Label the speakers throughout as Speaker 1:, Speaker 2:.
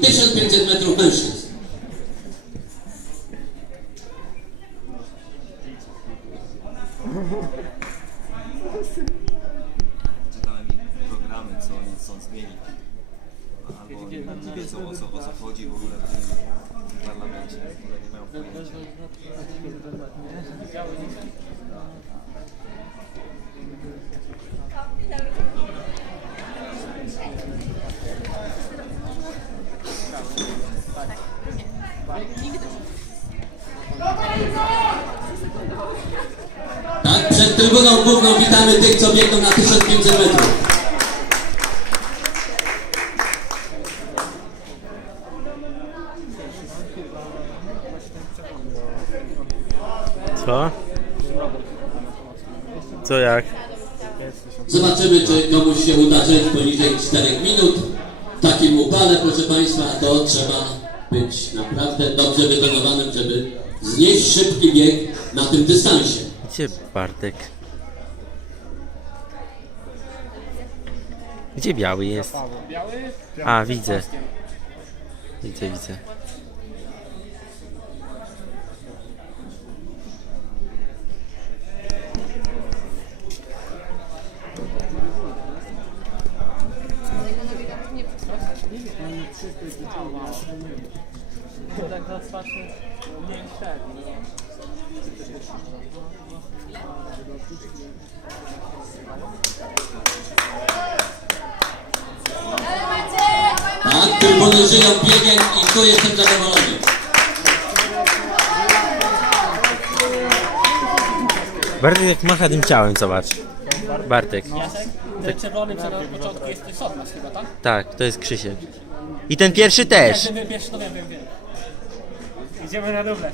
Speaker 1: 1500 metrów mężczyzn.
Speaker 2: czytałem ich programy, co oni chcą zmienić. Albo nie, nie wiedzą o co, o co chodzi w ogóle w tym parlamencie, w ogóle nie mają pojęcia.
Speaker 1: Tak, przed trybuną główną witamy tych, co biegną na 1500 metrów.
Speaker 3: Co? Co jak?
Speaker 1: Zobaczymy, czy komuś się uda przejść poniżej 4 minut. W takim upale, proszę Państwa, to trzeba być naprawdę dobrze wytrenowanym, żeby znieść szybki bieg na tym dystansie.
Speaker 3: Gdzie Bartek? Gdzie biały jest? A, widzę. Widzę, widzę.
Speaker 1: Tak, trybuny żyją biegiem i tu jestem zadowolony.
Speaker 3: Bartek jak macha tym ciałem, zobacz. Bartek.
Speaker 4: Ten czerwony przed od początku jest Sotmas chyba, tak?
Speaker 3: Tak, to jest Krzysiek. I ten pierwszy też.
Speaker 4: Ten wiem, pierwszy, to wiem, wiem, wiem. Idziemy na duble.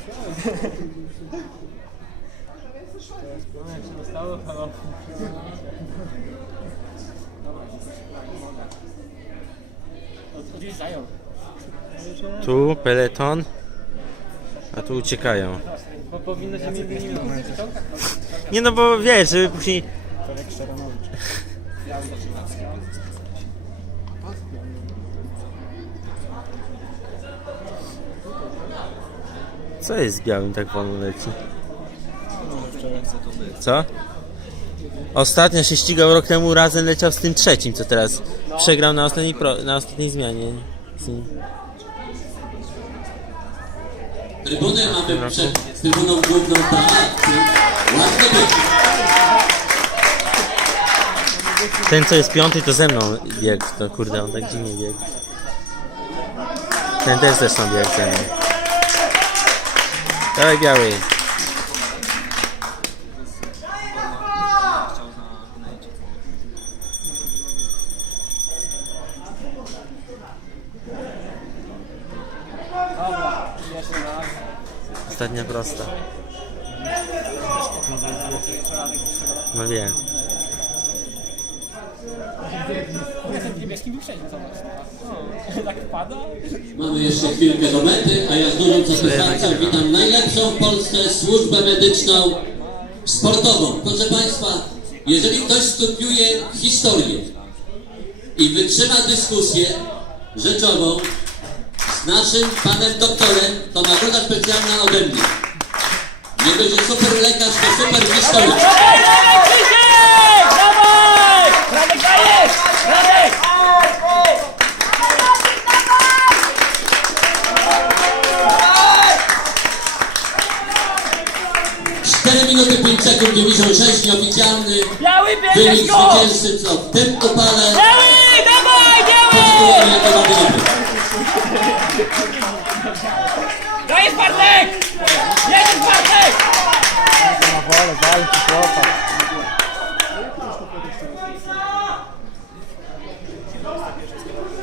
Speaker 4: Gdzieś zajął.
Speaker 3: Tu peleton. A tu uciekają.
Speaker 4: Bo powinno się między nimi wyciągać.
Speaker 3: Nie no bo wiesz, żeby później... Co jest z białym tak wolno leci? Co? Ostatnio się ścigał rok temu razem leciał z tym trzecim, co teraz przegrał na ostatniej, pro, na ostatniej zmianie.
Speaker 1: Trybuny mamy przed trybuną główną tak. Ładny
Speaker 3: Ten co jest piąty to ze mną biegł, to kurde on tak dziwnie biegł. Ten też zresztą biegł ze mną. Dawaj biały. Ostatnia prosta. No wiem.
Speaker 4: Ja ten niebieski wyprzedził, zobacz. O, tak.
Speaker 1: Mamy jeszcze chwilkę do mety, a ja z dużą satysfakcją witam najlepszą w Polsce służbę medyczną sportową. Proszę Państwa, jeżeli ktoś studiuje historię i wytrzyma dyskusję rzeczową z naszym panem doktorem, to nagroda specjalna ode mnie. Nie dość, że super lekarz, to super historyk. 4 minuty 5 sekund 96, nieoficjalny
Speaker 4: Biały,
Speaker 1: wynik
Speaker 4: bierzesz go!
Speaker 1: zwycięzcy, co w tym upale
Speaker 4: Biały, dawaj, biały!
Speaker 1: podziękujemy jako wady
Speaker 4: Dajesz Bartek! Jedziesz Bartek!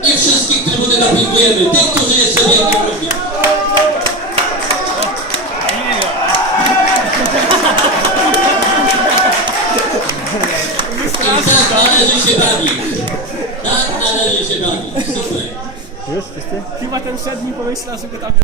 Speaker 1: I wszystkich trybuny dopingujemy, tych, którzy jeszcze biegną tak należy się bawić. Tak należy się bawić. Super.
Speaker 4: Chyba ten szedł mi pomyślał, że go tam